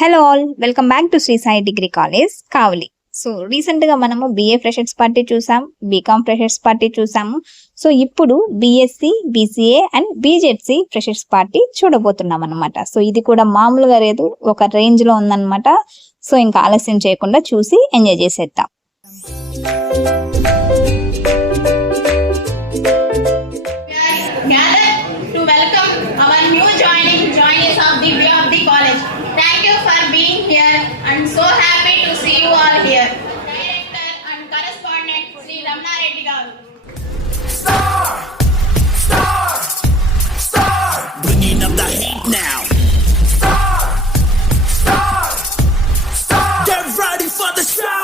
Hello all, welcome back to Shri Sai degree college Kavali. So రీసెంట్గా మనము BA freshers party చూసాం, BCom freshers party చూసాము. So ఇప్పుడు BSc, BCA and BZC freshers party చూడబోతున్నాం అనమాట. సో ఇది కూడా మామూలుగా లేదు, ఒక రేంజ్లో ఉందన్నమాట. సో ఇంకా ఆలస్యం చేయకుండా చూసి ఎంజాయ్ చేసేద్దాం. I'm so happy to see you all here. Director and correspondent Sri Ramna Reddy garu. Star, bringing up the heat now. Star, get ready for the show.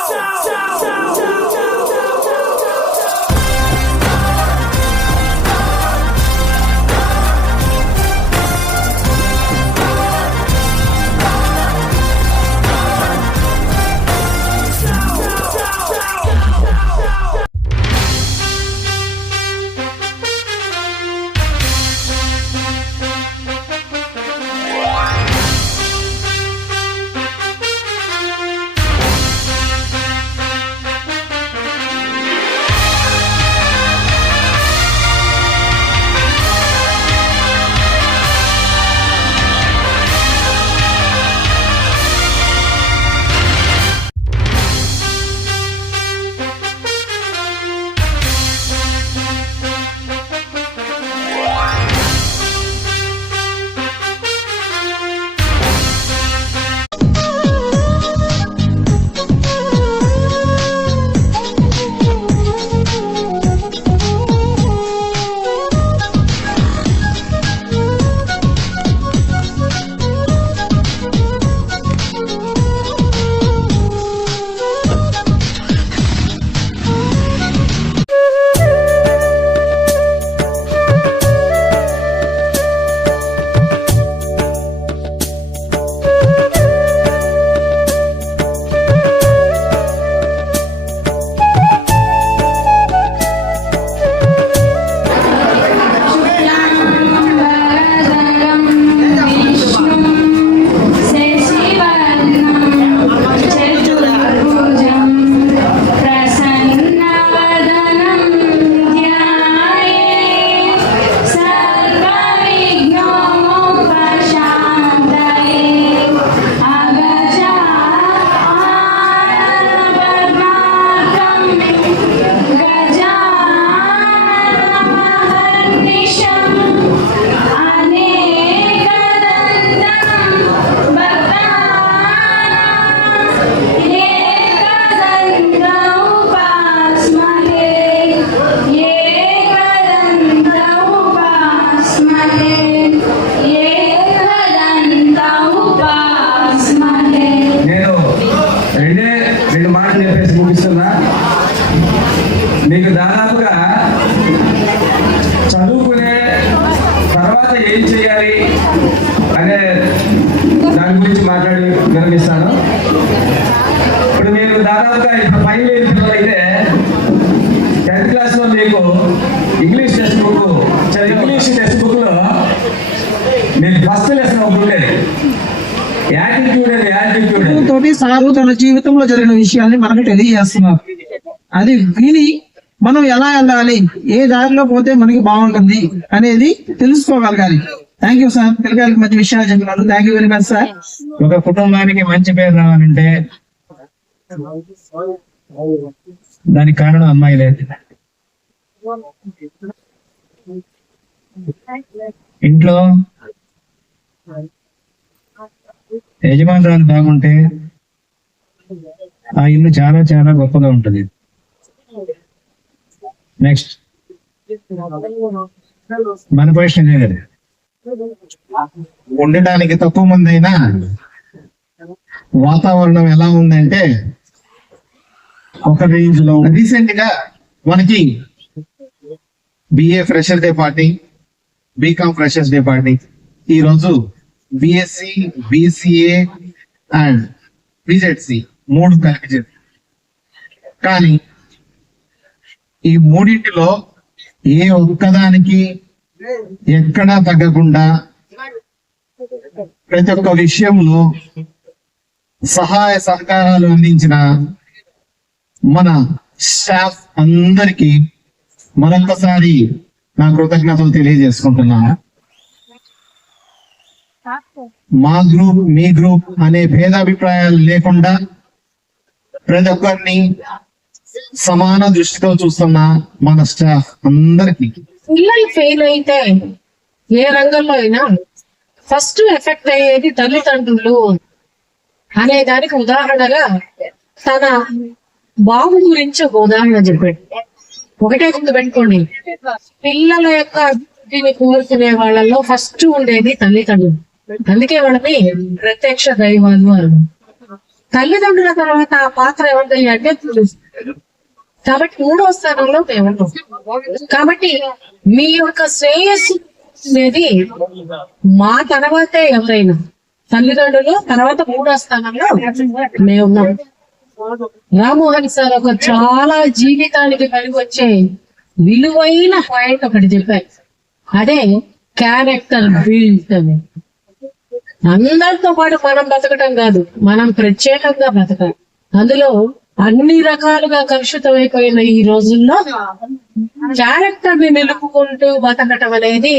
మీకు దాదాపుగా చదువుకునే తర్వాత ఏం చేయాలి అనే దాని గురించి మాట్లాడి విరమిస్తాను. ఇప్పుడు మీరు దాదాపుగా ఇప్పుడు ఫైనల్ ఇయర్ పిల్లలు అయితే 10th క్లాస్లో మీకు ఇంగ్లీష్ టెక్స్ట్ బుక్లో మీకు ఫస్ట్ లెసన్ ఒకటి ఉండేది, యాటిట్యూడ్ తోటి సారు తన జీవితంలో జరిగిన విషయాన్ని మనకు తెలియజేస్తున్నారు. అది విని మనం ఎలా వెళ్ళాలి, ఏ దారిలో పోతే మనకి బాగుంటుంది అనేది తెలుసుకోగలగాలి. థ్యాంక్ యూ సార్, పిల్లగారికి మంచి విషయాలు చెప్పినారు. Thank you very much sir. ఒక కుటుంబానికి మంచి పేరు రావాలంటే దానికి కారణం అమ్మాయి లేదు. ఇంట్లో యజమానురాలు బాగుంటే ఆ ఇల్లు చాలా చాలా గొప్పగా ఉంటుంది. నెక్స్ట్ మన క్వశ్చన్ ఏంటంటే, ఉండడానికి తక్కువ మంది అయినా వాతావరణం ఎలా ఉందంటే ఒక రేంజ్ లో. రీసెంట్ గా మనకి BA fresher day party, BCom freshers day party, ఈ రోజు బిఎస్సి, బీసీఏ అండ్ బీజెడ్సి 3 కలిపి. కానీ ఈ మూడింటిలో ఏ ఒక్కదానికి ఎక్కడా తగ్గకుండా ప్రతి ఒక్క విషయంలో సహాయ సహకారాలు అందించిన మన స్టాఫ్ అందరికీ మరొకసారి నా కృతజ్ఞతలు తెలియజేసుకుంటున్నాను. మా గ్రూప్ మీ గ్రూప్ అనే భేదాభిప్రాయాలు లేకుండా ప్రతి ఒక్కరిని సమాన దృష్టితో చూస్తున్న మన స్టాఫ్ అందరికీ పిల్లలు ఫెయిల్ అయితే ఏ రంగంలో అయినా ఫస్ట్ ఎఫెక్ట్ అయ్యేది తల్లిదండ్రులు అనే దానికి ఉదాహరణగా తన బాబు గురించి ఒక ఉదాహరణ చెప్పాడు. ఒకటే గుర్తు పెట్టుకోండి, పిల్లల యొక్క అభివృద్ధిని కోరుకునే వాళ్ళలో ఫస్ట్ ఉండేది తల్లిదండ్రులు. అందుకే వాళ్ళని ప్రత్యక్ష దైవాలు అని. తల్లిదండ్రుల తర్వాత ఆ పాత్ర ఎవరిది అంటే కాబట్టి 3వ స్థానంలో మేము ఉంటాం. కాబట్టి మీ యొక్క శ్రేయస్సు అనేది మా తర్వాతే ఎవరైనా తల్లిదండ్రులు తర్వాత 3వ స్థానంలో మేము ఉన్నాం. రామ్మోహన్ సార్ ఒక చాలా జీవితానికి కలిగి వచ్చే విలువైన పాయింట్ ఒకటి చెప్పారు. అదే క్యారెక్టర్ బిల్డ్ అని. అందరితో పాటు మనం బతకటం కాదు, మనం ప్రత్యేకంగా బతకాలి. అందులో అన్ని రకాలుగా కలుషితమైపోయిన ఈ రోజుల్లో క్యారెక్టర్ ని నిలుపుకుంటూ బతకటం అనేది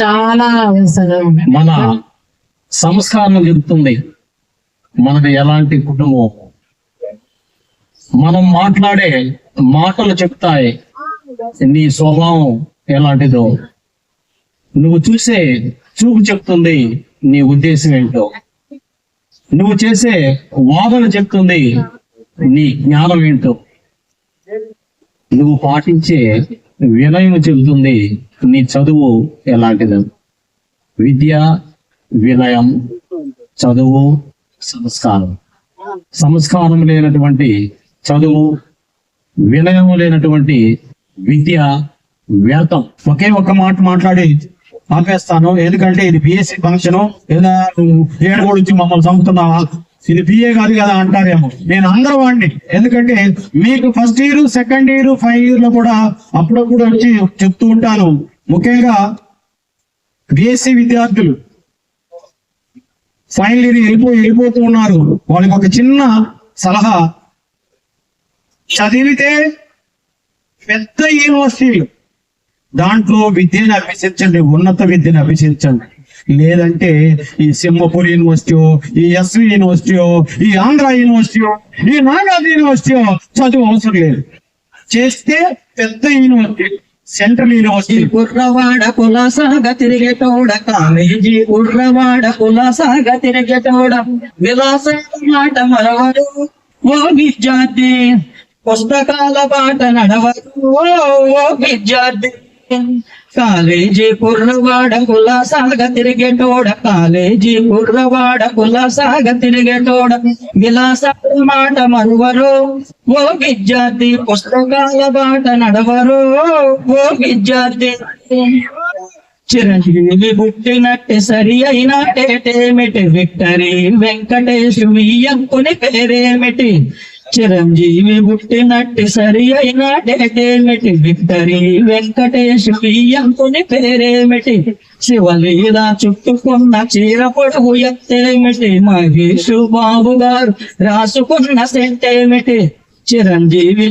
చాలా అవసరం. మన సంస్కారం చెబుతుంది మనది ఎలాంటి కుటుంబం. మనం మాట్లాడే మాటలు చెప్తాయి నీ స్వభావం ఎలాంటిదో. నువ్వు చూసే చూపు చెప్తుంది నీ ఉద్దేశం ఏంటో. నువ్వు చేసే వాదన చెప్తుంది నీ జ్ఞానం ఏంటో. నువ్వు పాటించే వినయం చెబుతుంది నీ చదువు ఎలాంటిదో. విద్య, వినయం, చదువు, సంస్కారం. సంస్కారం లేనటువంటి చదువు, వినయం లేనటువంటి విద్య వ్యర్థం. ఒకే ఒక్క మాట మాట్లాడి ఆపేస్తాను, ఎందుకంటే ఇది బిఎస్సి ఫంక్షన్. ఏదా ఏడుగోడు నుంచి మమ్మల్ని చంపుతున్నావా, ఇది బిఏ కాదు కదా అంటారేమో. నేను అందరూ వాడిని, ఎందుకంటే మీకు first year, second year, 5 year లో కూడా అప్పుడప్పుడు వచ్చి చెప్తూ ఉంటాను. ముఖ్యంగా బిఎస్సి విద్యార్థులు ఫైనల్ ఇయర్ వెళ్ళిపోతూ ఉన్నారు. వాళ్ళకి ఒక చిన్న సలహా, చదివితే పెద్ద యూనివర్సిటీలు దాంట్లో విద్యను అభ్యసించండి, ఉన్నత విద్యను అభ్యసించండి. లేదంటే ఈ సింహపూర్ యూనివర్సిటీ, ఈ ఎస్వి యూనివర్సిటీ, ఈ ఆంధ్ర యూనివర్సిటీ, ఈ నాగార్జున యూనివర్సిటీ చదువు అవసరం లేదు. చేస్తే పెద్ద యూనివర్సిటీ, సెంట్రల్ యూనివర్సిటీ. కుర్రవాడ కులాసాగ తిరిగేటోడ కాలేజీ, కుర్రవాడ కులాసాగ తిరిగేటోడ విలాస మాట మరవరు ఓ విద్యార్థి, పుస్తకాల బాట నడవరు ఓ విద్యార్థి. కాలేజీ కుర్రవాడ కులాసాగ తిరిగేటోడ, కాలేజీ కుర్రవాడ కులాసాగ తిరిగేటోడ విలాసాల మాట మరువరు ఓ విద్యార్థి, పుస్తకాల బాట నడవరు ఓ విద్యార్థి. చిరంజీవి పుట్టినట్టే సరి అయిన టేటేమిటి, విక్టరీ వెంకటేశు వియ్యంకుని పేరేమిటి. చిరంజీవి పుట్టినట్టు సరి అయిన డేటేమిటి, విక్టరీ వెంకటేశ్ బియ్యంకుని పేరేమిటి. శివలీల చుట్టుకున్న చీర పొడుగు ఎత్తేమిటి, మహేష్ బాబు గారు రాసుకున్న సెంటేమిటి. చిరంజీవి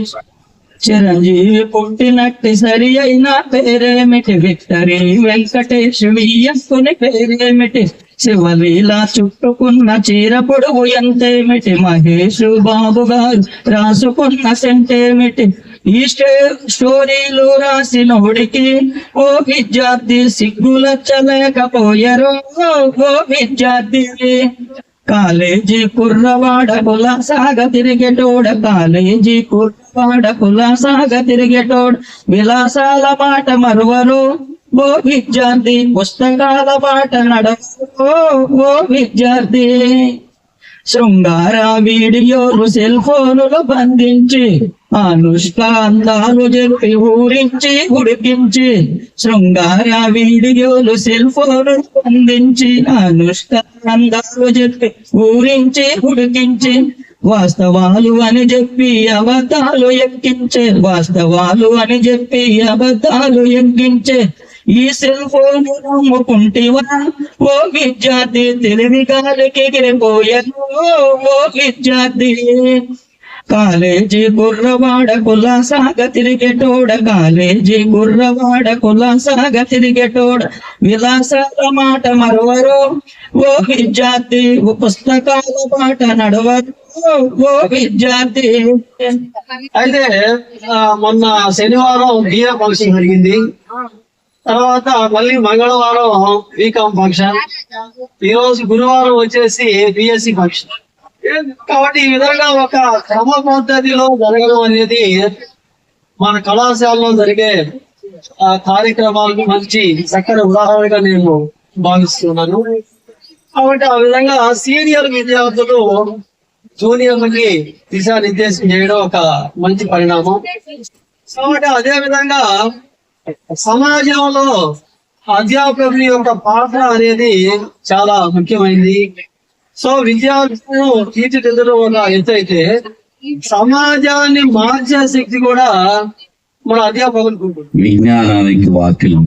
పుట్టినట్టు సరి అయిన పేరేమిటి, విక్టరీ వెంకటేశ్ బియ్యంకుని పేరేమిటి. శివలీల చుట్టుకున్న చీర పొడుగు ఎంతేమిటి, మహేష్ బాబు గారు రాసుకున్న సెంటేమిటి. ఈ స్టోరీలు రాసినోడికి ఓ విద్యార్థి సిగ్గులచ్చలేకపోయారు ఓ విద్యార్థి. కాలేజీ కుర్రవాడ కులాసాగ తిరిగేటోడ, కాలేజీ కుర్రవాడ కులాసాగ తిరిగేటోడ విలాసాల మాట మరువరు ఓ విద్యార్థి, పుస్తకాల బాట నడవరు ఓ విద్యార్థి. శృంగార వీడియోలు సెల్ ఫోనులు బంధించి, అనుష్క అందాలు చెప్పి ఊరించి ఉడిపించి. శృంగార వీడియోలు సెల్ ఫోనులు బంధించి, అనుష్క అందాలు చెప్పి ఊరించి ఉడికించి. వాస్తవాలు అని చెప్పి అబద్ధాలు ఎక్కించే, వాస్తవాలు అని చెప్పి అబద్ధాలు ఎక్కించే. ఈ సెల్ ఫోన్ నమ్ముకుంటేవా ఓ విద్యార్థి, తెలివి గాలికి ఎగిరిపోయాను ఓ విద్యార్థి. కాలేజీ కుర్రవాడ కులాసాగ తిరిగేటోడ, కాలేజీ కుర్రవాడ కులాసాగ తిరిగేటోడ, విలాసాల మాట మరవరు ఓ విద్యార్థి, పుస్తకాల మాట నడవరు ఓ విద్యార్థి. అయితే మొన్న శనివారం బిఏ ఫంక్షన్ జరిగింది, తర్వాత మళ్ళీ మంగళవారం బీకామ్ ఫంక్షన్, ఈ రోజు గురువారం వచ్చేసి బిఎస్సి ఫంక్షన్. కాబట్టి ఈ విధంగా ఒక క్రమ పద్ధతిలో జరగడం అనేది మన కళాశాలలో జరిగే కార్యక్రమాలకు మంచి చక్కని ఉదాహరణగా నేను భావిస్తున్నాను. కాబట్టి ఆ విధంగా సీనియర్ విద్యార్థులు జూనియర్లకి దిశానిర్దేశం చేయడం ఒక మంచి పరిణామం. కాబట్టి అదే విధంగా సమాజంలో అధ్యాపకుని యొక్క పాత్ర అనేది చాలా ముఖ్యమైనది. సో విద్యార్థులను తీర్చిదిద్దడం వల్ల ఎంతైతే సమాజాన్ని మార్చే శక్తి కూడా మన అధ్యాపకులకు ఉంటుంది. విజ్ఞానానికి వాకిలు.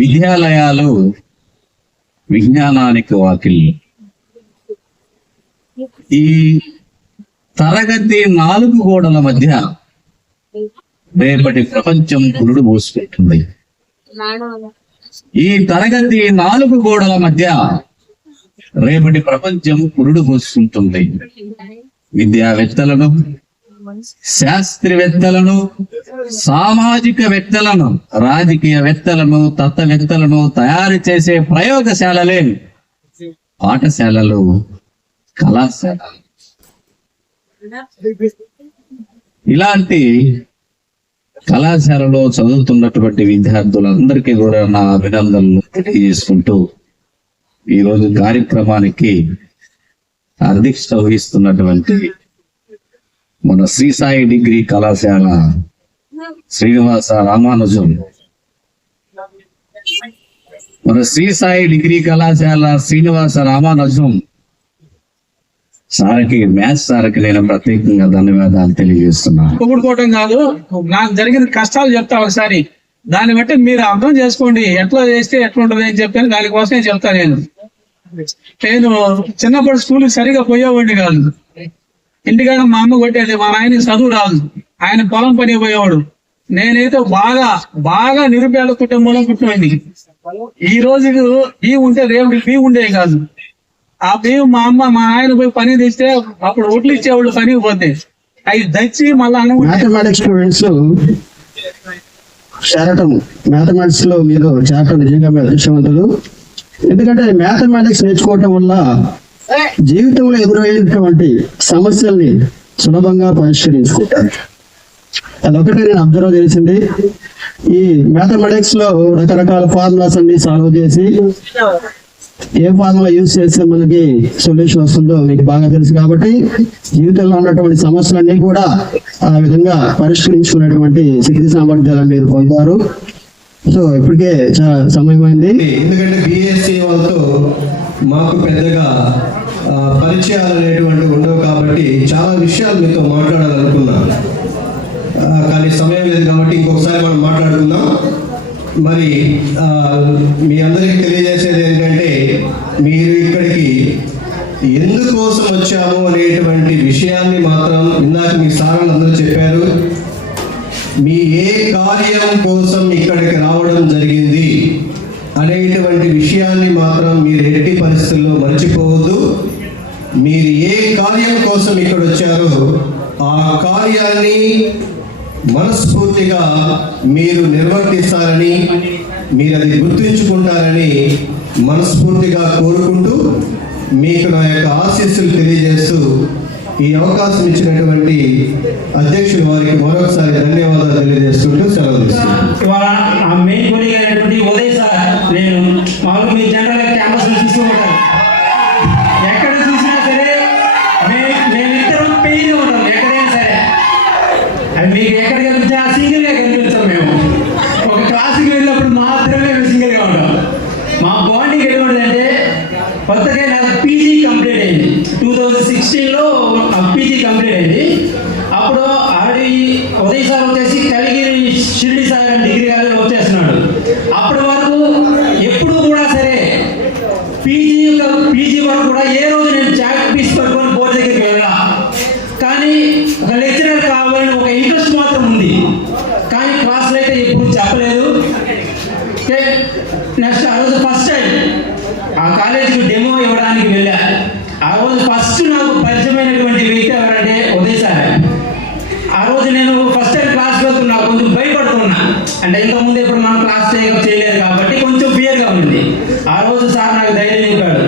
విద్యాలయాలు విజ్ఞానానికి వాకిళ్ళు. ఈ తరగతి 4 గోడల మధ్య రేపటి ప్రపంచం పురుడు పోసుకుంటుంది. ఈ తరగతి 4 గోడల మధ్య రేపటి ప్రపంచం పురుడు పోసుకుంటుంది. విద్యావేత్తలను, శాస్త్రవేత్తలను, సామాజికవేత్తలను, రాజకీయవేత్తలను, తత్వవేత్తలను తయారు చేసే ప్రయోగశాలలే పాఠశాలలు, కళాశాలలు. ఇలాంటి కళాశాలలో చదువుతున్నటువంటి విద్యార్థులందరికీ కూడా నా అభినందనలు తెలియజేసుకుంటూ ఈరోజు కార్యక్రమానికి అధ్యక్షత వహిస్తున్నటువంటి మన శ్రీ సాయి డిగ్రీ కళాశాల శ్రీనివాస రామానుజం, మన శ్రీ సాయి డిగ్రీ కళాశాల శ్రీనివాస రామానుజం సార్కి, మ్యాథ్స్ సార్కి నేను ప్రత్యేకంగా ధన్యవాదాలు తెలియజేస్తున్నాను. పొగుడుకోవటం కాదు, నాకు జరిగిన కష్టాలు చెప్తా ఒకసారి, దాన్ని బట్టి మీరు అర్థం చేసుకోండి ఎట్లా చేస్తే ఎట్లా ఉంటుంది అని చెప్పాను. దానికోసమే చెప్తా. నేను చిన్నప్పుడు స్కూల్కి సరిగా పోయేవాడిని కాదు. ఇంటికాడ మా అమ్మ కొట్టేది, మా నాయన చదువు రాదు, ఆయన పొలం పని పోయేవాడు. నేనైతే బాగా బాగా నిరుపేద కుటుంబంలో పుట్టినది. ఈ రోజు ఈ ఉంటే రేపు బీ ఉండేవి కాదు. ఆ బియ్యం మా అమ్మ మా ఆయన పోయి పని తీస్తే అప్పుడు ఒట్లు ఇచ్చేవాళ్ళు పనికి పోతే అవి దచ్చి మళ్ళీ మ్యాథమెటిక్స్ స్టూడెంట్స్ చేరటం, మ్యాథమెటిక్స్ లో మీరు చేరటం నిజంగా మీరు అదృష్టవంతులు. ఎందుకంటే మ్యాథమెటిక్స్ నేర్చుకోవటం వల్ల జీవితంలో ఎదురయ్యేటువంటి సమస్యల్ని సులభంగా పరిష్కరించుకుంటారు. అదొకటే నేను అబ్జర్వ్ చేసింది. ఈ మ్యాథమెటిక్స్ లో రకరకాల ఫార్ములాస్ అన్ని సాల్వ్ చేసి ఏ ఫార్ములా యూజ్ చేస్తే మనకి సొల్యూషన్ వస్తుందో మీకు బాగా తెలుసు. కాబట్టి జీవితంలో ఉన్నటువంటి సమస్యలన్నీ కూడా ఆ విధంగా పరిష్కరించుకునేటువంటి శక్తి సామర్థ్యాలను మీరు పొందారు. సో ఇప్పటికే చాలా సమయమైంది. ఎందుకంటే బిఎస్సి వాళ్ళతో మాకు పెద్దగా పరిచయాలు అనేటువంటి ఉండవు కాబట్టి చాలా విషయాలు మీతో మాట్లాడాలనుకున్నాను. కానీ సమయం లేదు కాబట్టి ఇంకొకసారి మనం మాట్లాడుకుందాం. మరి మీ అందరికీ తెలియజేసేది ఏంటంటే, మీరు ఇక్కడికి ఎందుకోసం వచ్చాము అనేటువంటి విషయాన్ని మాత్రం ఇందాక మీ సార్లు అందరూ చెప్పారు. మీ ఏ కార్యం కోసం ఇక్కడికి రావడం జరిగింది అనేటువంటి విషయాన్ని మాత్రం మీరు ఎట్టి పరిస్థితుల్లో మర్చిపోవద్దు. మీరు ఏ కార్యం కోసం ఇక్కడ వచ్చారో ఆ కార్యాన్ని మనస్ఫూర్తిగా మీరు నిర్వర్తిస్తారని, మీరు అది గుర్తుంచుకుంటారని మనస్ఫూర్తిగా కోరుకుంటూ మీకు నా యొక్క ఆశీస్సులు తెలియజేస్తూ ఈ అవకాశం ఇచ్చినటువంటి అధ్యక్షులు వారికి మరొకసారి ధన్యవాదాలు తెలియజేస్తుంటూ సెలవు తీసుకుంటాను. ఇవాళ ఆ మెయిన్ కొలిగ్ అయినటువంటి ఉదయ్ సార్, నేను మామూలు మీ జనరల్ క్యాంపస్ చూసుకుంటాను, ఎక్కడ చూసినా సరే మేమిద్దరం పెయిన్ ఉంటాం. ఎక్కడైనా సరే అది మీకు ఎక్కడ కనిపించా సింగిల్ గా కనిపిస్తాం. మేము ఒక క్లాస్కి వెళ్ళినప్పుడు మాత్రమే మేము సింగిల్ గా ఉంటాం. మా బాండింగ్ ఎటువంటిదంటే, కొత్తగా నాకు పీజీ కంప్లీట్ అయింది 2016లో పీజీ కంప్లీట్ అయింది. అప్పుడు ఆల్రెడీ ఉదయ్ సార్ వచ్చేసి కలిగిరి పీజీ వరకు కూడా ఏ రోజు నేను చాక్ పీస్ పట్టుకొని బోర్డు దగ్గరికి వెళ్ళా. కానీ ఒక లెక్చరర్ కావాలని ఒక ఇంట్రెస్ట్ మాత్రం ఉంది, కానీ క్లాసులు అయితే ఎప్పుడు చెప్పలేదు. నెక్స్ట్ ఆ రోజు ఫస్ట్ టైం ఆ కాలేజీకి డెమో ఇవ్వడానికి వెళ్ళా. ఆ రోజు ఫస్ట్ నాకు పరిచయమైనటువంటి వ్యక్తి ఎవరంటే ఉదయ్ సార్. ఆ రోజు నేను ఫస్ట్ టైం క్లాస్కి వెళ్తున్నా, కొంచెం భయపడుతున్నా. అంటే ఇంతకుముందు ఎప్పుడు మనం క్లాస్ చేయలేదు కాబట్టి కొంచెం ఫియర్గా ఉంది. ఆ రోజు సార్ నాకు ధైర్యం చెప్పాడు,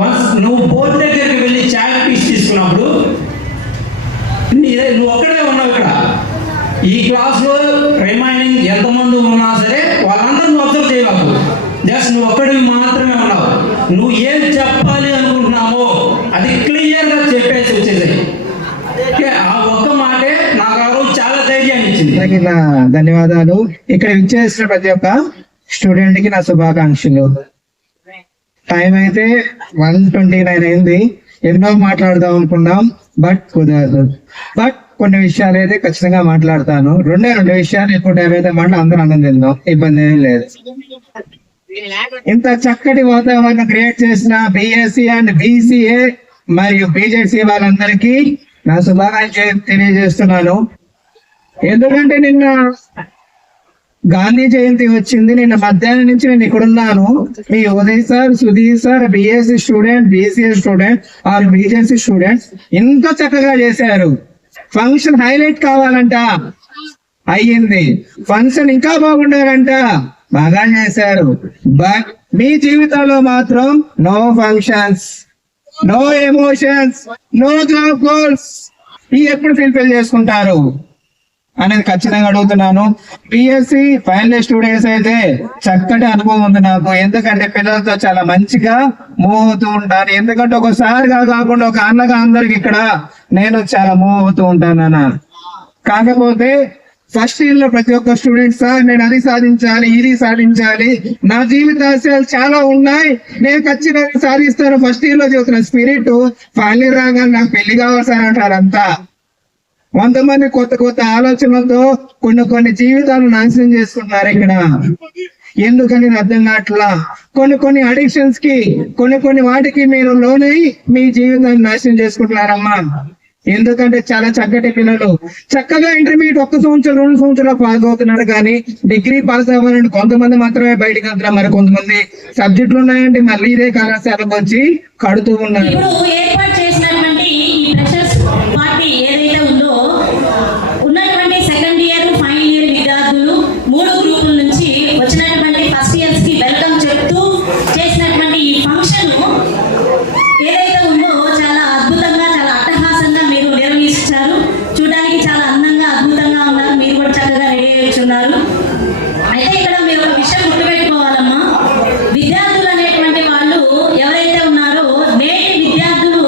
వన్స్ నువ్వు బోర్డు దగ్గరికి వెళ్ళి చాక్ పీస్ తీసుకున్నప్పుడు నువ్వు ఒక్కడే ఉన్నావు ఇక్కడ. ఈ క్లాస్లో రిమైనింగ్ ఎంతమంది ఉన్నా సరే వాళ్ళందరూ నువ్వు అబ్జర్వ్ చేయవచ్చు. జస్ట్ నువ్వు ఒక్కడివి మాత్రమే ఉన్నావు. నువ్వు ఏం చెప్పాలి అనుకుంటున్నావో అది క్లియర్గా చెప్పేసి వచ్చేసాయి. ఆ ఒక్క మాటే నాకు ఆ రోజు చాలా ధైర్యాన్ని ఇచ్చింది. నా ధన్యవాదాలు. ఇక్కడ విచ్చేసిన ప్రతి ఒక్క స్టూడెంట్ కి నా శుభాకాంక్షలు. టైం అయితే 1:29 అయింది. ఎన్నో మాట్లాడదాం అనుకున్నాం, బట్ కుదరదు. బట్ కొన్ని విషయాలు అయితే ఖచ్చితంగా మాట్లాడతాను. రెండు విషయాలు ఎక్కువ టైం అయితే అందరూ అన్నం తిందాం, ఇబ్బంది ఏం లేదు. ఇంత చక్కటి వాతావరణం క్రియేట్ చేసిన బిఎస్సి అండ్ బిసిఏ మరియు బీజెడ్సి వాళ్ళందరికీ నా శుభాకాంక్షలు తెలియజేస్తున్నాను. ఎందుకంటే నిన్న గాంధీ జయంతి వచ్చింది. నిన్న మధ్యాహ్నం నుంచి నేను ఇక్కడున్నాను. మీ Uday sir, Sudheer sir, BSc student, BCA student or BZC students ఇంత చక్కగా చేశారు. ఫంక్షన్ హైలైట్ కావాలంట, అయ్యింది. ఫంక్షన్ ఇంకా బాగుండాలంట, బాగా చేశారు. బట్ మీ జీవితంలో మాత్రం no functions, no emotions, no job goals. ఇవి ఎప్పుడు ఫుల్ఫిల్ చేసుకుంటారు అనేది ఖచ్చితంగా అడుగుతున్నాను. బిఎస్సి ఫైనల్ ఇయర్ స్టూడెంట్స్ అయితే చక్కటి అనుభవం ఉంది నాకు. ఎందుకంటే పిల్లలతో చాలా మంచిగా మూవ్ అవుతూ ఉంటాను. ఎందుకంటే ఒకసారిగా కాకుండా ఒక అన్నగా అందరికి ఇక్కడ నేను చాలా మూవ్ అవుతూ ఉంటాను అన్న. కాకపోతే ఫస్ట్ ఇయర్ లో ప్రతి ఒక్క స్టూడెంట్ సార్ నేను అది సాధించాలి, ఇది సాధించాలి, నా జీవిత ఆశయాలు చాలా ఉన్నాయి, నేను ఖచ్చితంగా సాధిస్తాను. ఫస్ట్ ఇయర్ లో చదువుతున్న స్పిరిట్ ఫైనల్ ఇయర్ రాగానే నాకు పెళ్లి కావాలి సార్ అంటారు అంతా. కొంతమంది కొత్త కొత్త ఆలోచనలతో కొన్ని జీవితాలను నాశనం చేసుకుంటున్నారు ఇక్కడ. ఎందుకని అర్థం కావట్లా. కొన్ని అడిక్షన్స్ కి కొన్ని వాటికి మీరు లోనై మీ జీవితాన్ని నాశనం చేసుకుంటున్నారమ్మా. ఎందుకంటే చాలా చక్కటి పిల్లలు చక్కగా ఇంటర్మీడియట్ 1 సంవత్సరం 2 సంవత్సరాలు పాస్ అవుతున్నారు, కానీ డిగ్రీ పాస్ అవ్వాలంటే కొంతమంది మాత్రమే బయటకు వెళ్తున్నారు. మరి కొంతమంది సబ్జెక్టులు ఉన్నాయంటే మళ్ళీ ఇదే కళాశాలకు వచ్చి కడుతూ ఉన్నారు. ఇప్పుడు ఏర్పాటు చేసినటువంటి ఈ ఫ్రెషర్స్ పార్టీ ఏదైతే ఉందో, ఉన్నటువంటి సెకండ్ ఇయర్ ఫైనల్ ఇయర్ విద్యార్థులు 3 గ్రూపుల నుంచి వచ్చినటువంటి ఫస్ట్ ఇయర్స్ కి వెల్కమ్ చెప్తూ చేసినటువంటి ఈ ఫంక్షన్ ఏదైతే ఉందో చాలా అద్భుతంగా, చాలా అట్టహాసంగా మీరు నిర్వహించారు. చూడడానికి చాలా అందంగా, అద్భుతంగా ఉన్నారు. మీరు కూడా చక్కగా రెడీ అయ్యున్నారు. అయితే ఇక్కడ మీరు ఒక విషయం గుర్తుపెట్టుకోవాలమ్మా. విద్యార్థులు అనేటువంటి వాళ్ళు ఎవరైతే ఉన్నారో నేటి విద్యార్థులు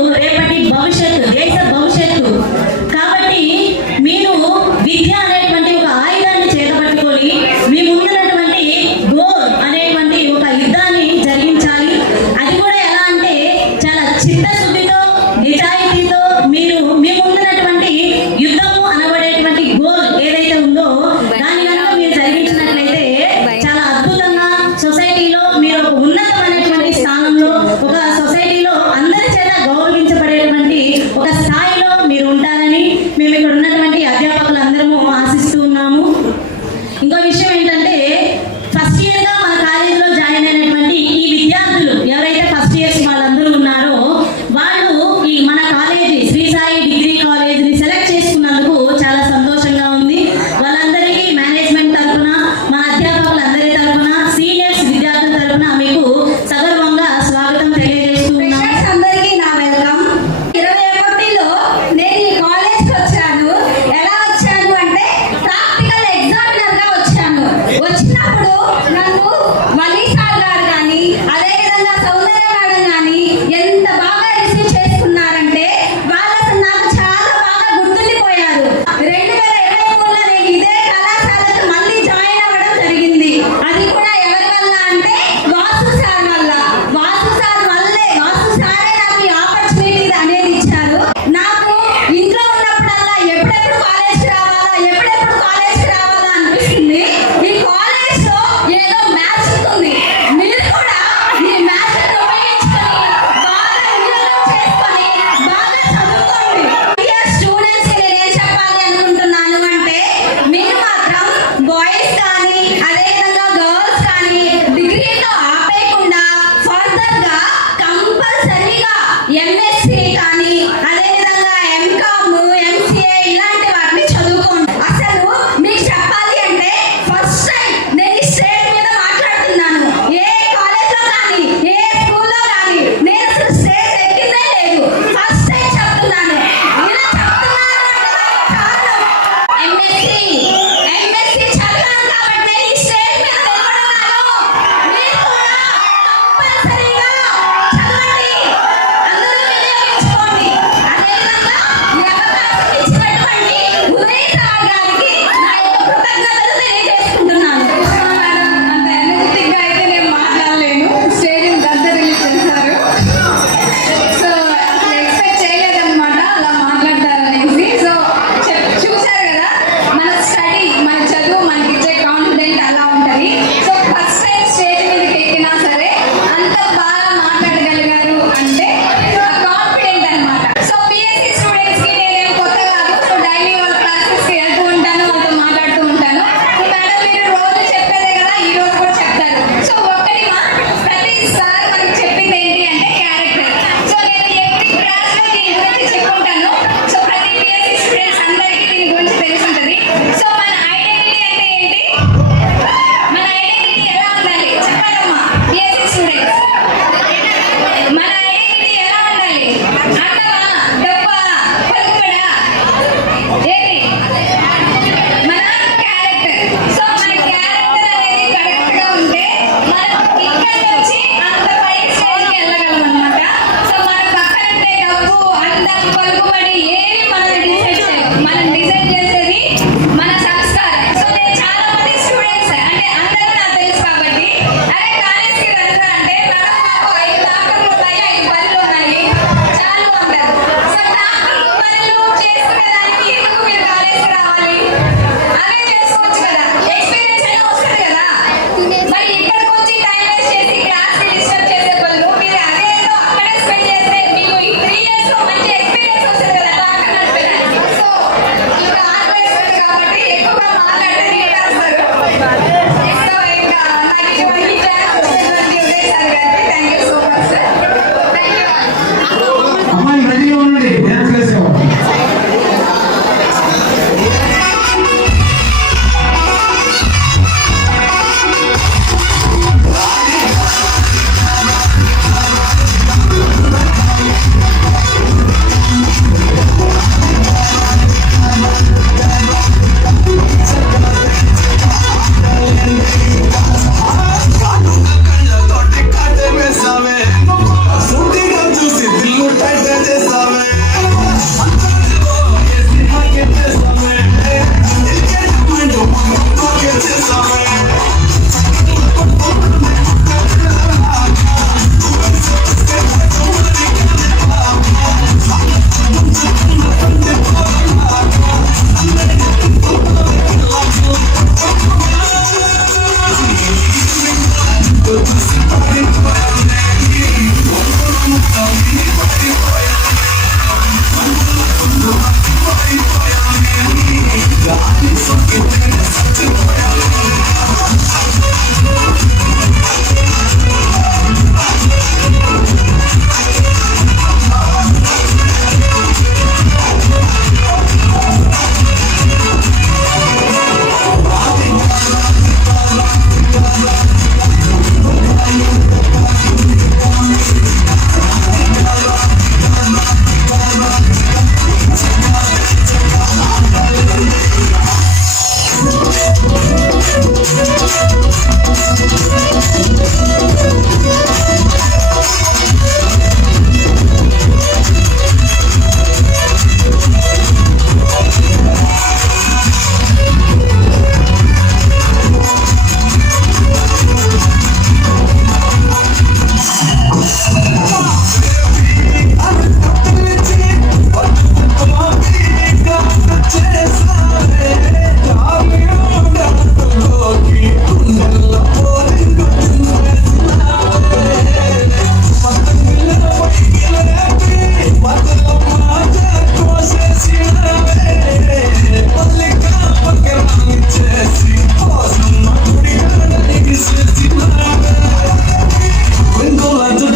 When go like the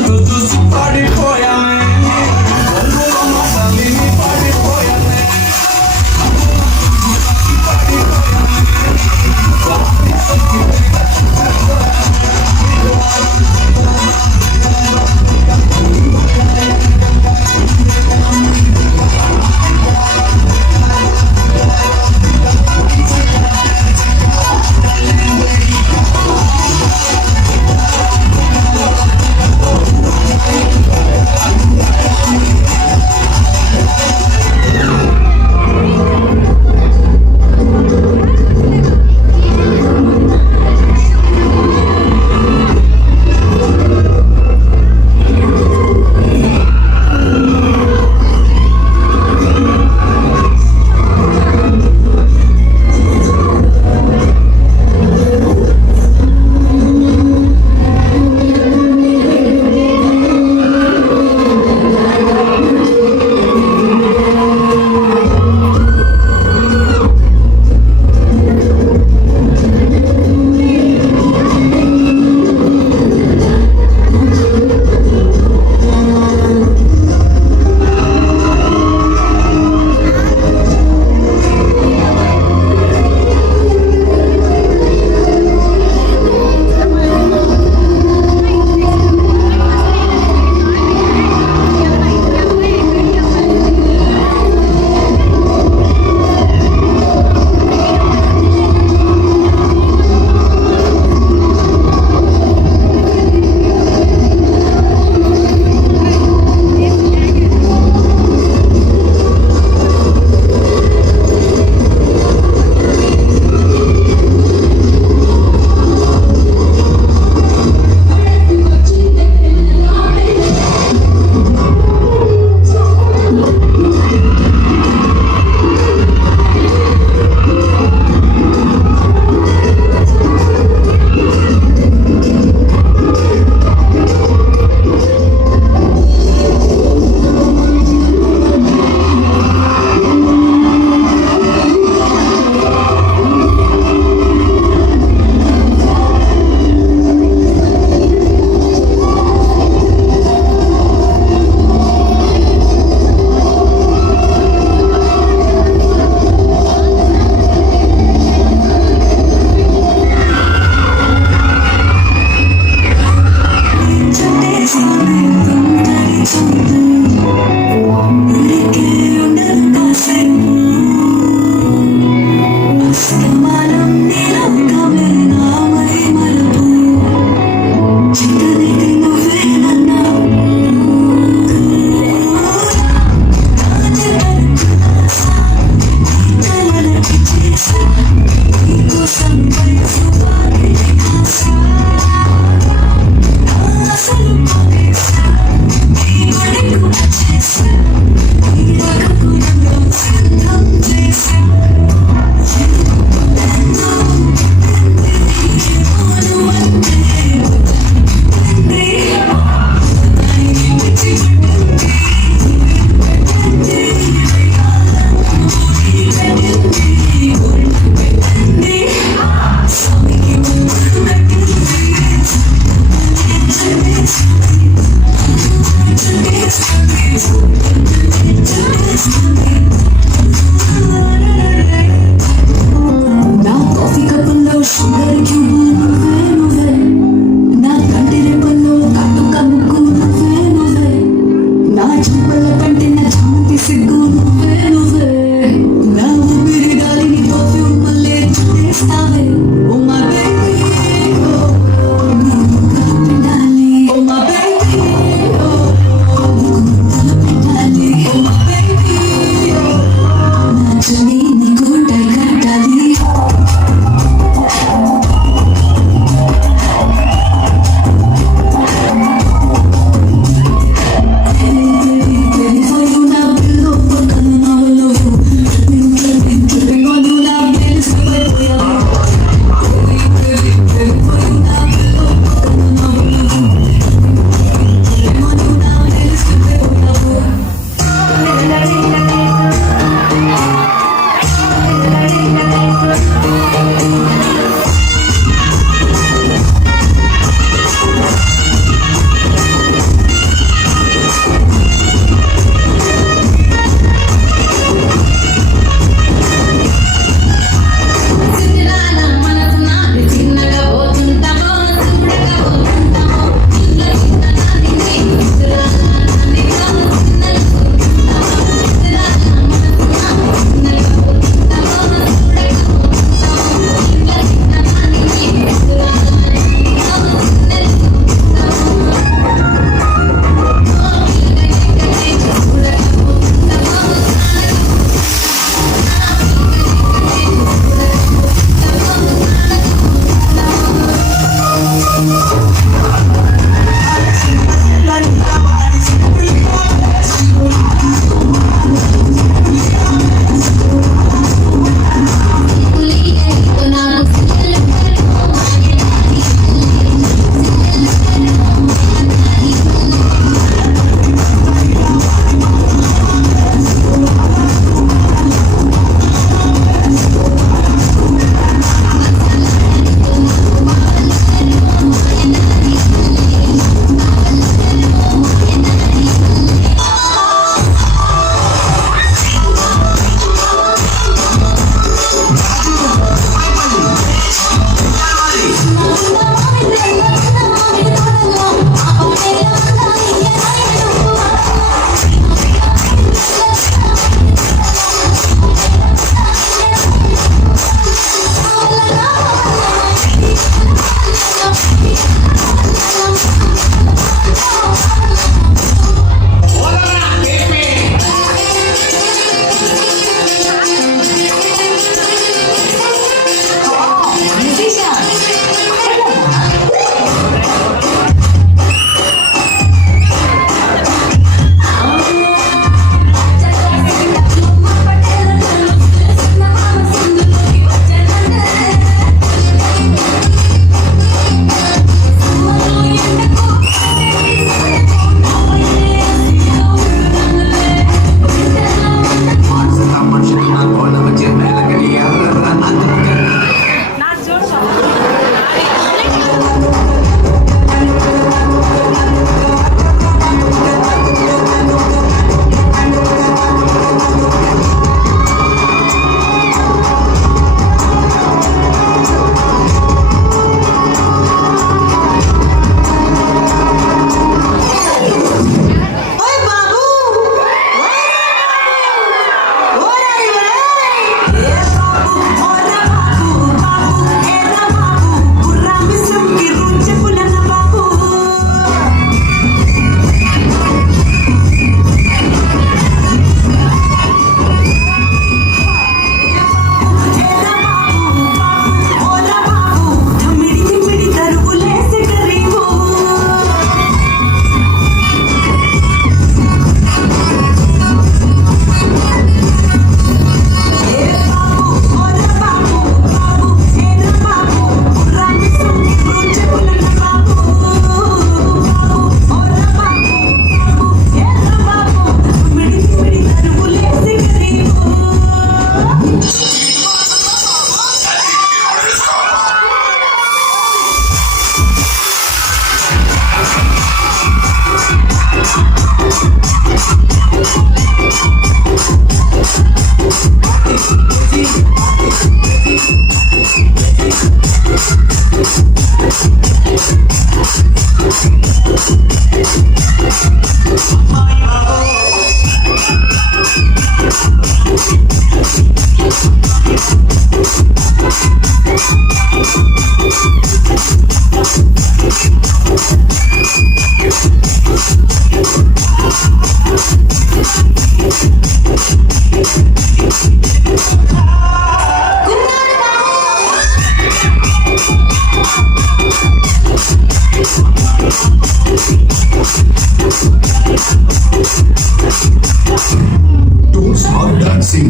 Don't stop dancing.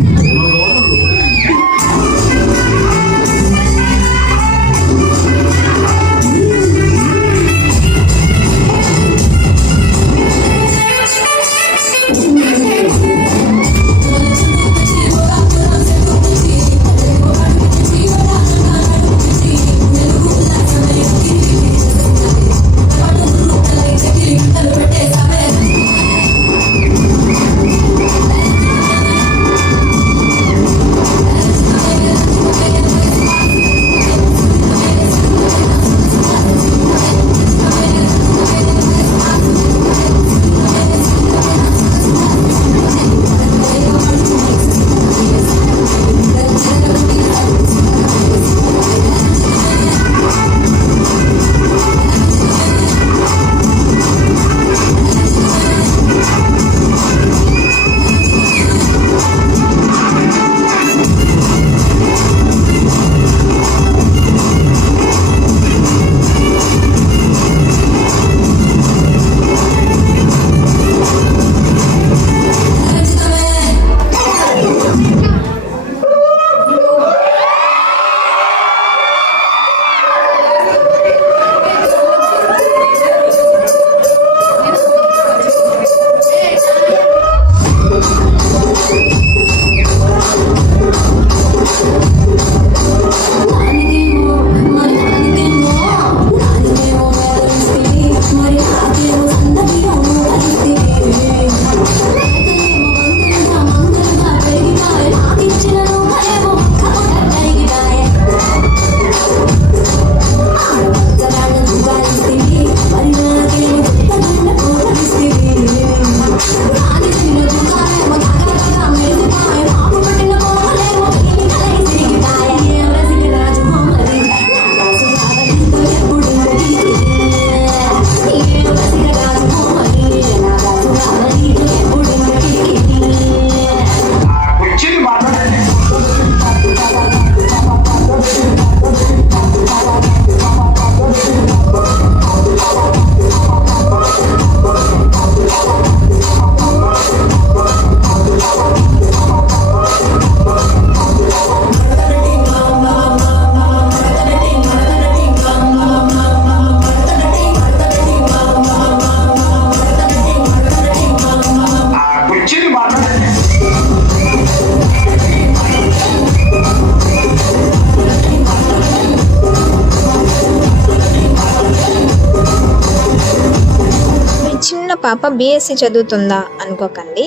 చిన్న పాప బీఎస్సీ చదువుతుందా అనుకోకండి.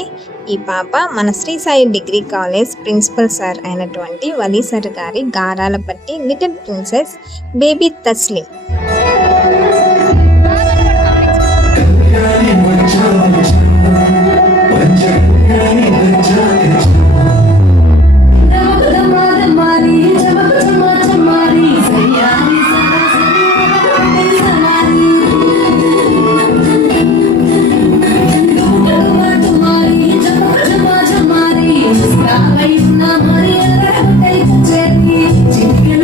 ఈ పాప మన Shri Sai degree college principal sir అయినటువంటి వలీ సార్ గారి గారాల పట్టి little princess baby Taslim. Chicken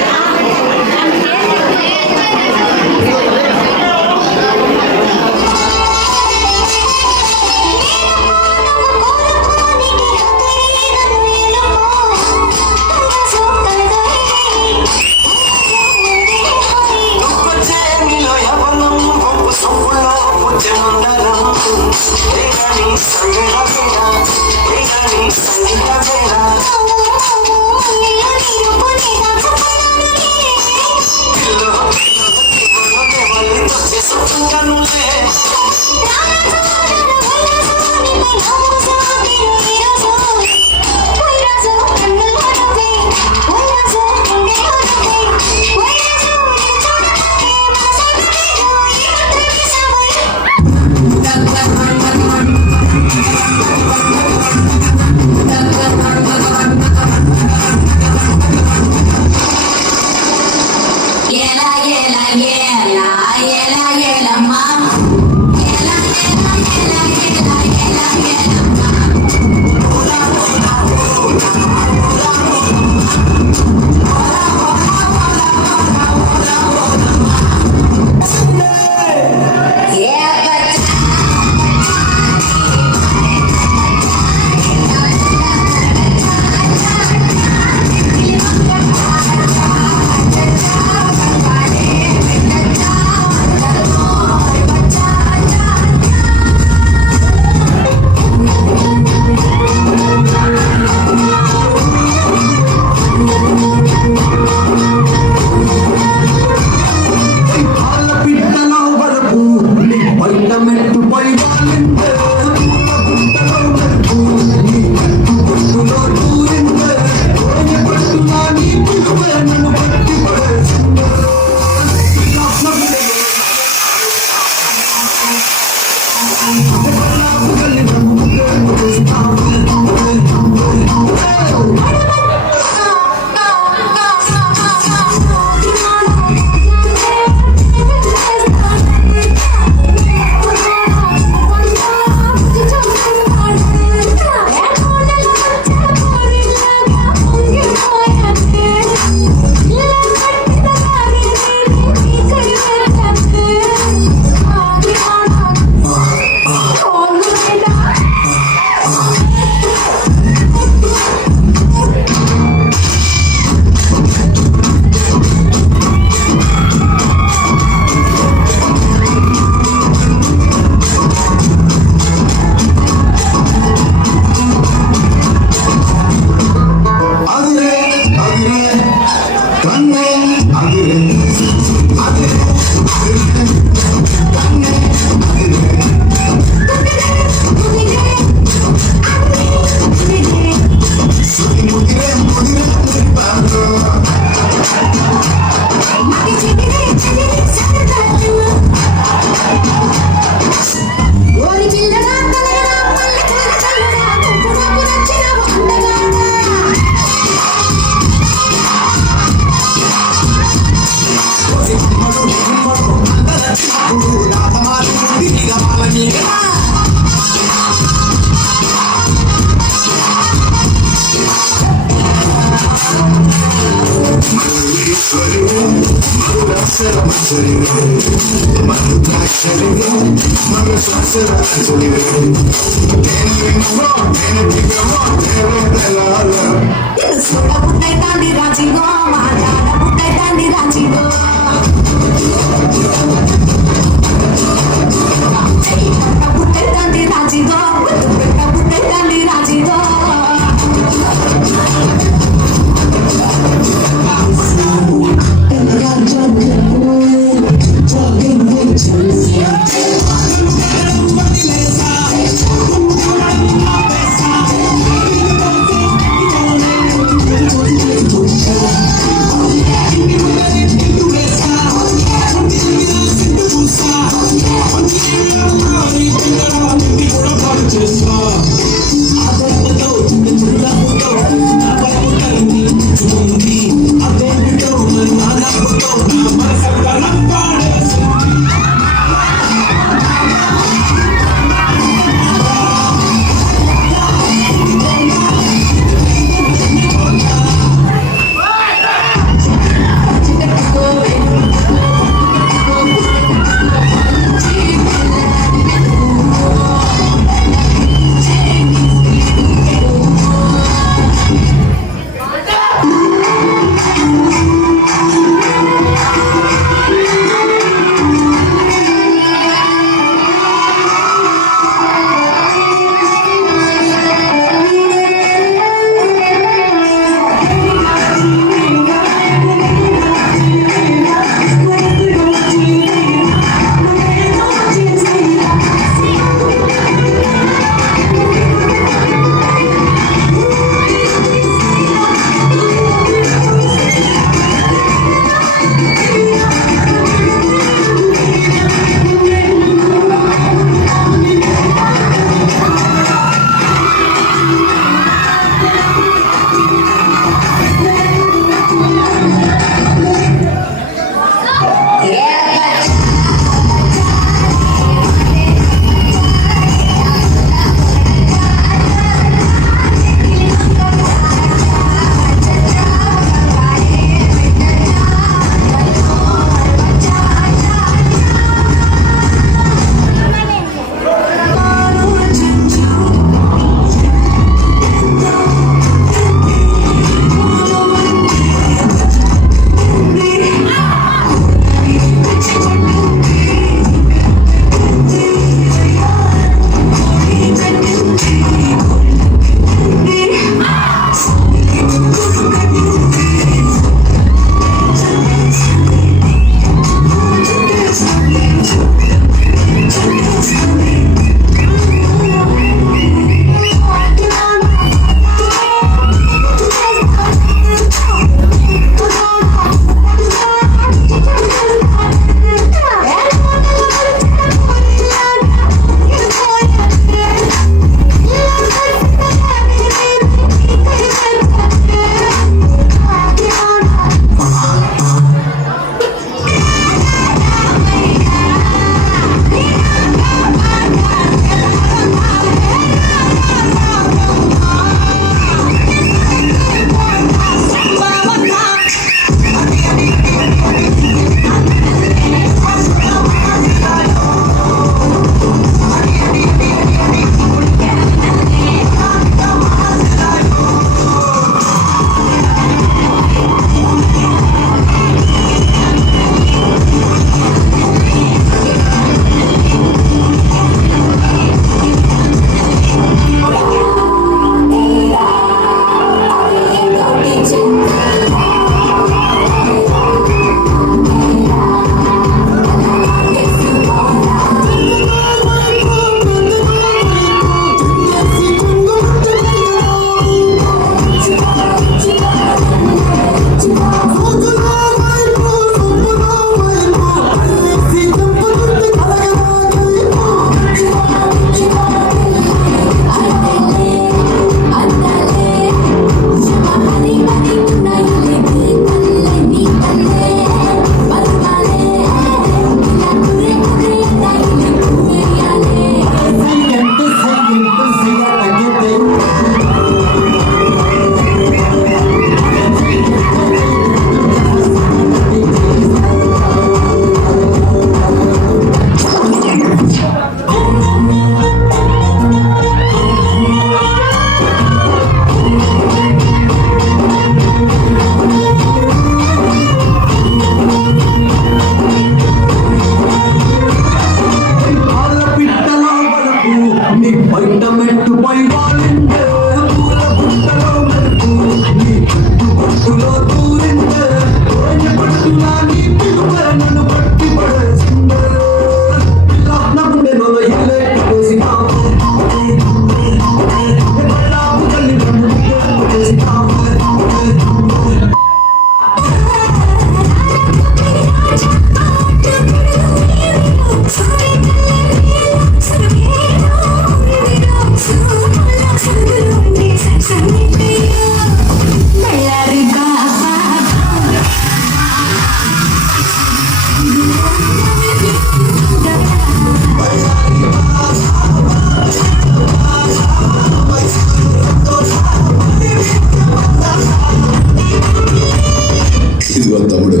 ఇదిగో తమ్ముడు,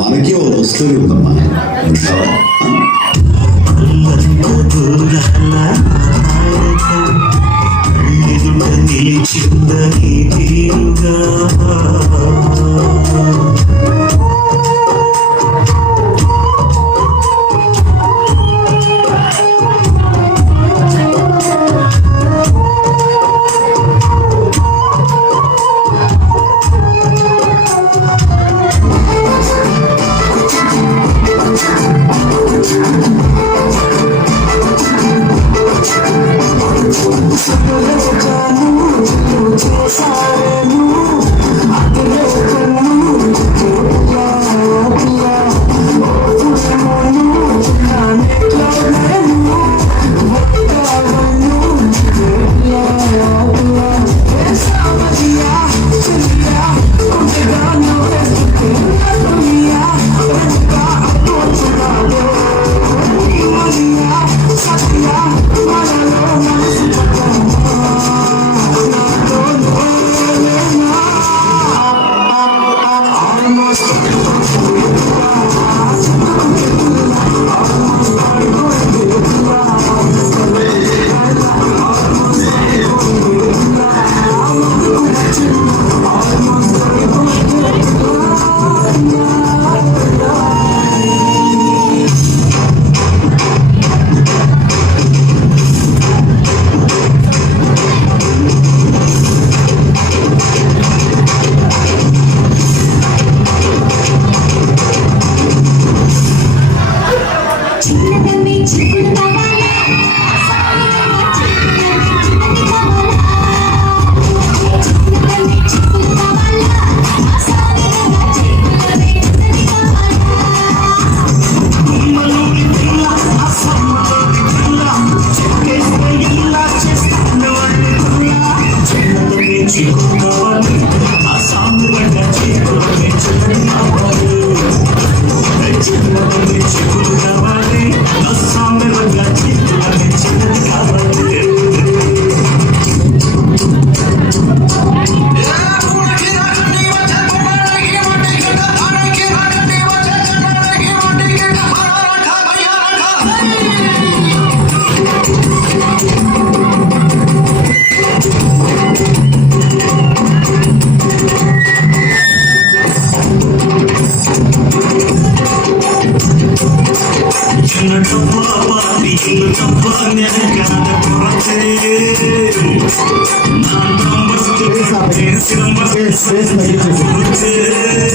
మనకి ఓ వస్తువు ఉందమ్మా, వింటావా? నిలిచిందని తీరుగా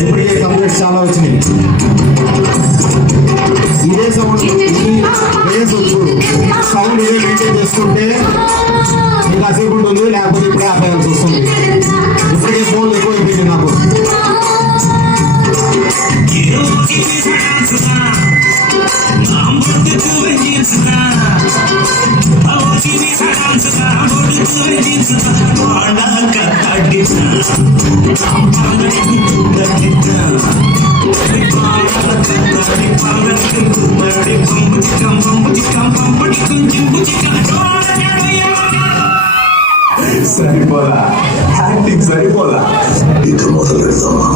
ఇప్పటికే కంప్లీట్ చాలా వచ్చినాయి. ఇదే సౌండ్ సౌండ్ ఇదే మెయింటైన్ చేసుకుంటే ఇంకా సేపు ఉంటుంది, లేకపోతే ఇప్పుడే ఆపేయాల్సి వస్తుంది. ఇప్పటికే ఫోన్లు ఎక్కువ అయిపోయింది నాకు. సరిపోదా, యాక్టింగ్ సరిపోదా? ఇక మొదలెడదామా?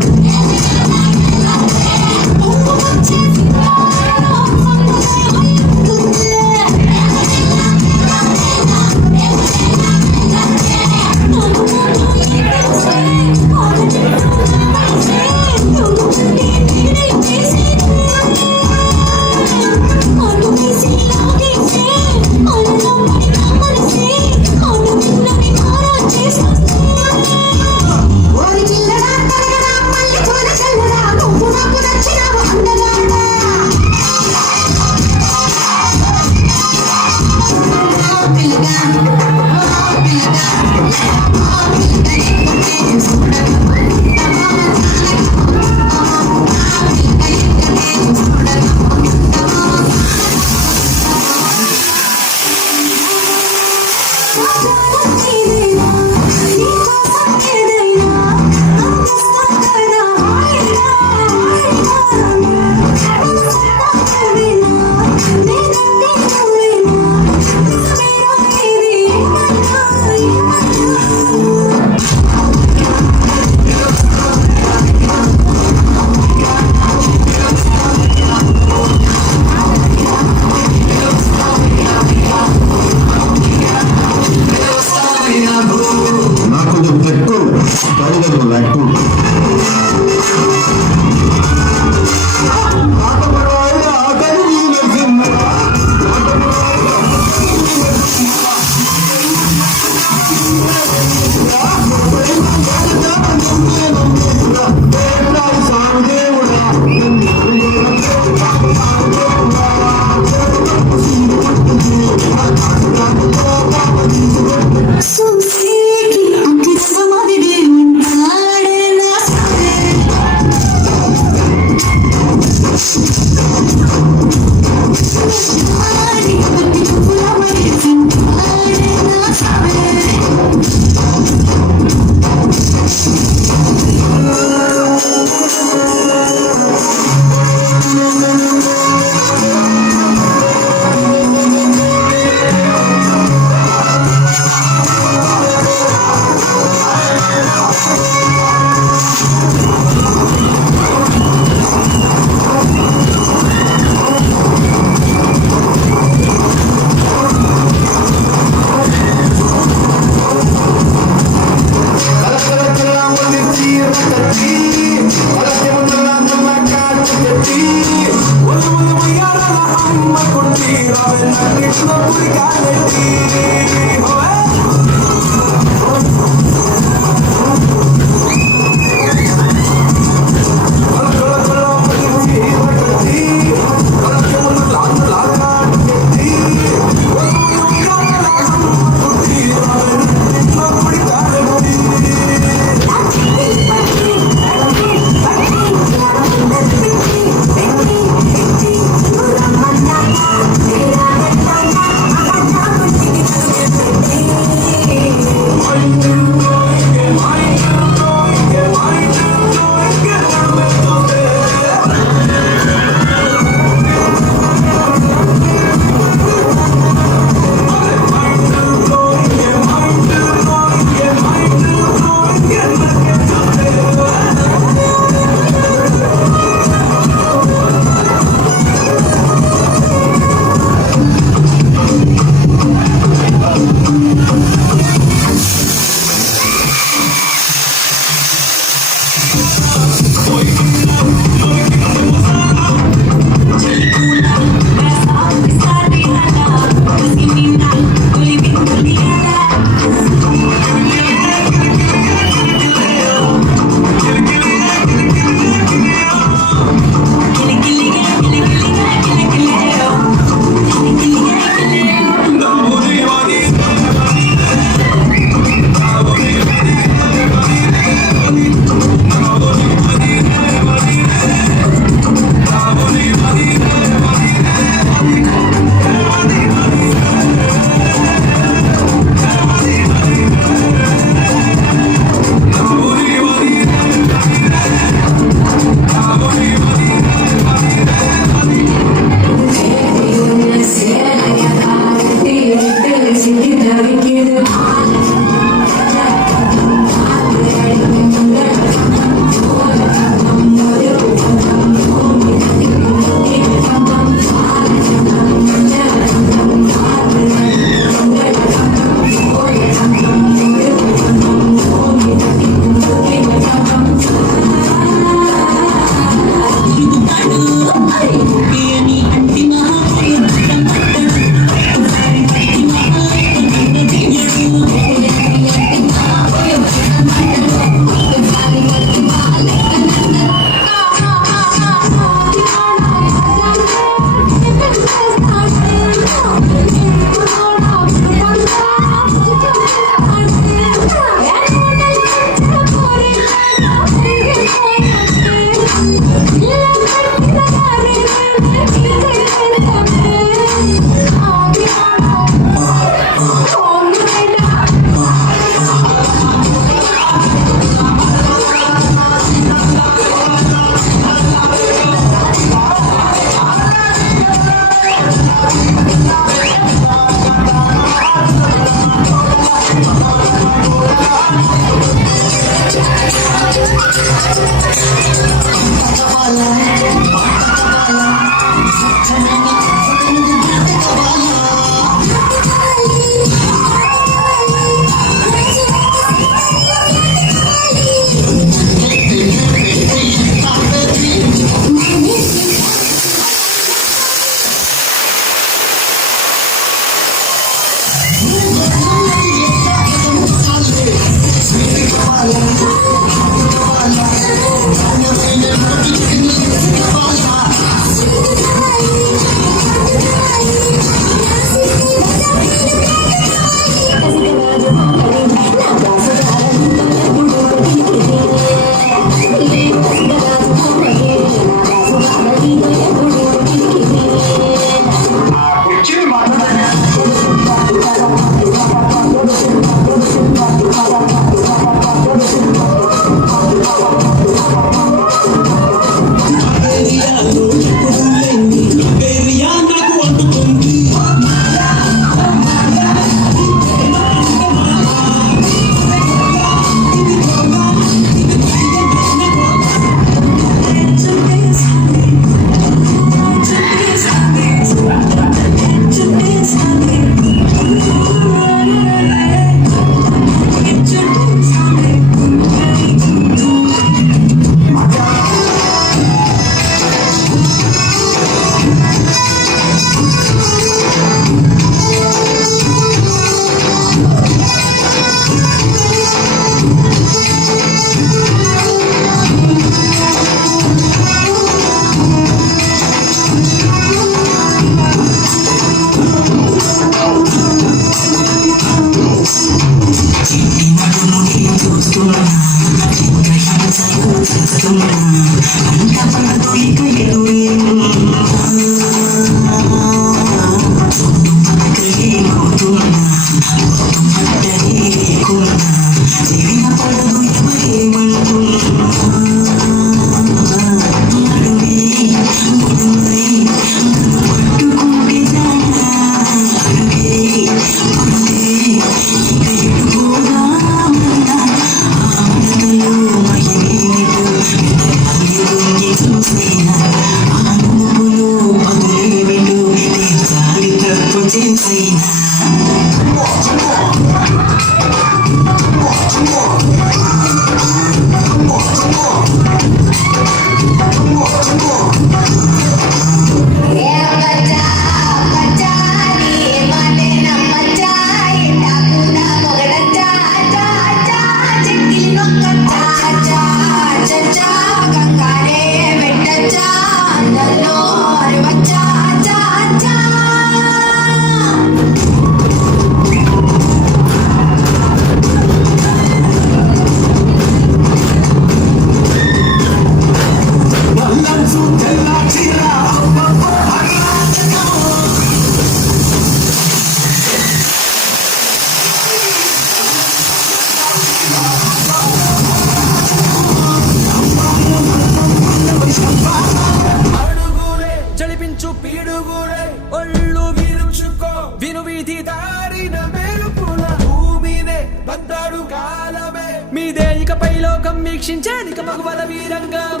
వీక్షించానిక మగవల వీరంగం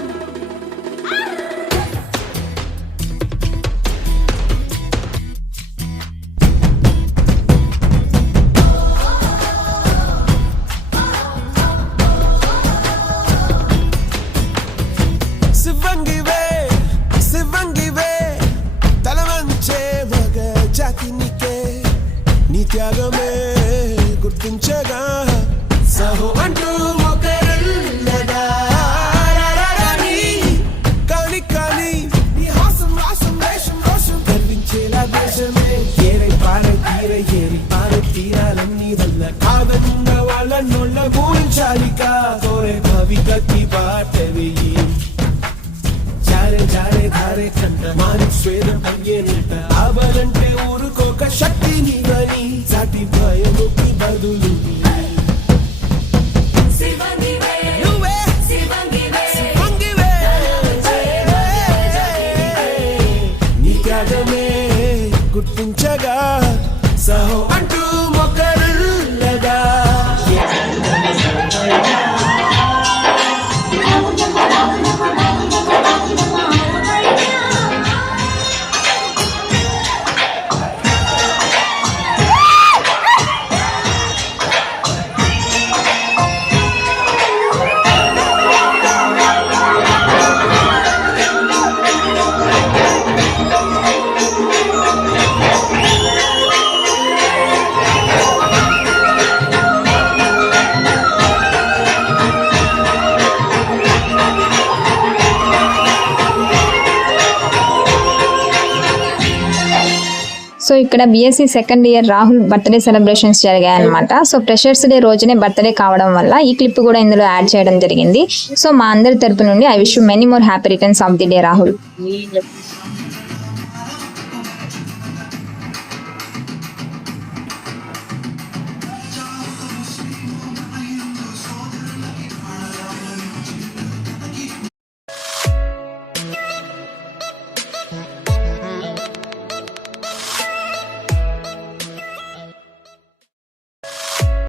శివంగివే తలవంచే మగ జాతినికే నీ త్యాగమే గుర్తించగా సహో అంటూ మొక్కరున్నదా కాని కాని నీ హాసం రాసం వేషం రోషం కనిపించేలా దేశమే ఏరై పారై తీరై ఏరి పారై తీరాలన్నీ వల్ల కాదన్న వాళ్ళ నోళ్ళ గూడించాలిక కోరే భవిగతి బాటవేయి జారే జారే ధారే కంట మారి స్వేదం అయ్యేనంట ఆవలంటే ఊరుకోక శక్తి నీవని సాటి భయముకి బదులు నీ త్యాగమే గుర్తించగా సహో అంటూ మొక్కరుల్లగా సో ఇక్కడ BSc second year Rahul birthday celebrations జరిగాయి అనమాట. సో ఫ్రెషర్స్ డే రోజునే బర్త్డే కావడం వల్ల ఈ క్లిప్ కూడా ఇందులో యాడ్ చేయడం జరిగింది. సో మా అందరి తరపు నుండి I wish you many more happy returns of the day Rahul.